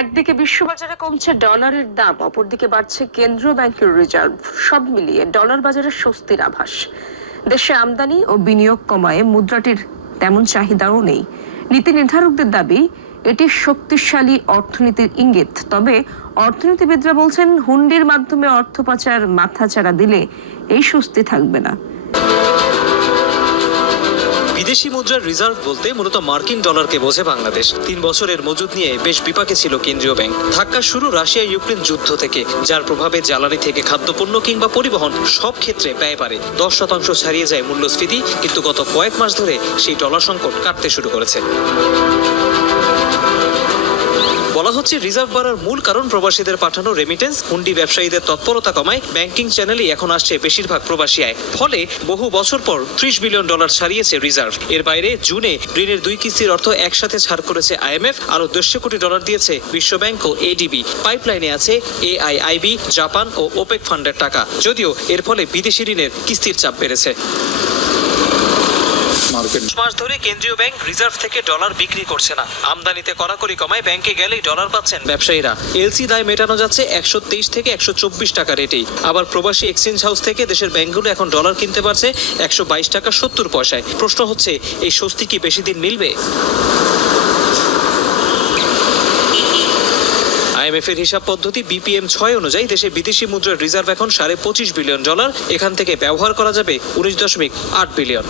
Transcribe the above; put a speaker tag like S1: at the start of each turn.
S1: একদিকে বিশ্ববাজারে কমছে ডলারের দাম, অপরদিকে বাড়ছে কেন্দ্রীয় ব্যাংকের রিজার্ভ। সব মিলিয়ে ডলার বাজারে স্বস্তির আভাস। দেশে আমদানি ও বিনিয়োগ কমায় মুদ্রাটির তেমন চাহিদাও নেই। নীতি নির্ধারকদের দাবি, এটি শক্তিশালী অর্থনীতির ইঙ্গিত। তবে অর্থনীতিবিদরা বলছেন, হুন্ডির মাধ্যমে অর্থ পাচার মাথাচাড়া দিলে এই স্বস্তি থাকবে না।
S2: বিদেশি মুদ্রার রিজার্ভ বলতে মূলত মার্কিন ডলারকে বোঝে বাংলাদেশ। তিন বছরের মজুদ নিয়ে বেশ বিপাকে ছিল কেন্দ্রীয় ব্যাংক। ধাক্কা শুরু রাশিয়া ইউক্রেন যুদ্ধ থেকে, যার প্রভাবে জ্বালানি থেকে খাদ্যপণ্য কিংবা পরিবহন সব ক্ষেত্রে ব্যয় বাড়ে। দশ শতাংশ ছাড়িয়ে যায় মূল্যস্ফীতি, কিন্তু গত কয়েক মাস ধরে সেই ডলার সংকট কাটতে শুরু করেছে। বলা হচ্ছে রিজার্ভ বাড়ার মূল কারণ প্রবাসীদের পাঠানো রেমিটেন্স হুন্ডি ব্যবসায়ীদের তৎপরতা কমায়। ব্যাংকিং চ্যানেলই এখন আসছে বেশিরভাগ প্রবাসী আয়। ফলে বহু বছর পর ত্রিশ বিলিয়ন ডলার ছাড়িয়েছে রিজার্ভ এর বাইরে জুনে ঋণের দুই কিস্তির অর্থ একসাথে ছাড় করেছে আইএমএফ আরও দেড়শো কোটি ডলার দিয়েছে বিশ্বব্যাংক ও এডিবি পাইপলাইনে আছে এআইআইবি জাপান ও ওপেক ফান্ডের টাকা। যদিও এর ফলে বিদেশি ঋণের কিস্তির চাপ বেড়েছে।
S3: মার্কেট
S2: মাস ধরে কেন্দ্রীয় ব্যাংক রিজার্ভ থেকে ডলার বিক্রি করছে না। আমদানিতে কড়াকড়ি কমায় ব্যাংকে গেলেই ডলার পাচ্ছেন ব্যবসায়ীরা। এলসি দায় মেটানো যাচ্ছে একশো তেইশ থেকে একশো চব্বিশ টাকা রেটেই। আবার প্রবাসী এক্সচেঞ্জ হাউস থেকে দেশের ব্যাংকগুলো এখন ডলার কিনতে পারছে একশো বাইশ টাকা সত্তর পয়সায়। প্রশ্ন হচ্ছে, এই স্বস্তি কি বেশি দিন মিলবে? আইএমএফ এর হিসাব পদ্ধতি বিপিএম ছয় অনুযায়ী দেশে বিদেশি মুদ্রার রিজার্ভ এখন সাড়ে পঁচিশ বিলিয়ন ডলার। এখান থেকে ব্যবহার করা যাবে উনিশ দশমিক আট বিলিয়ন।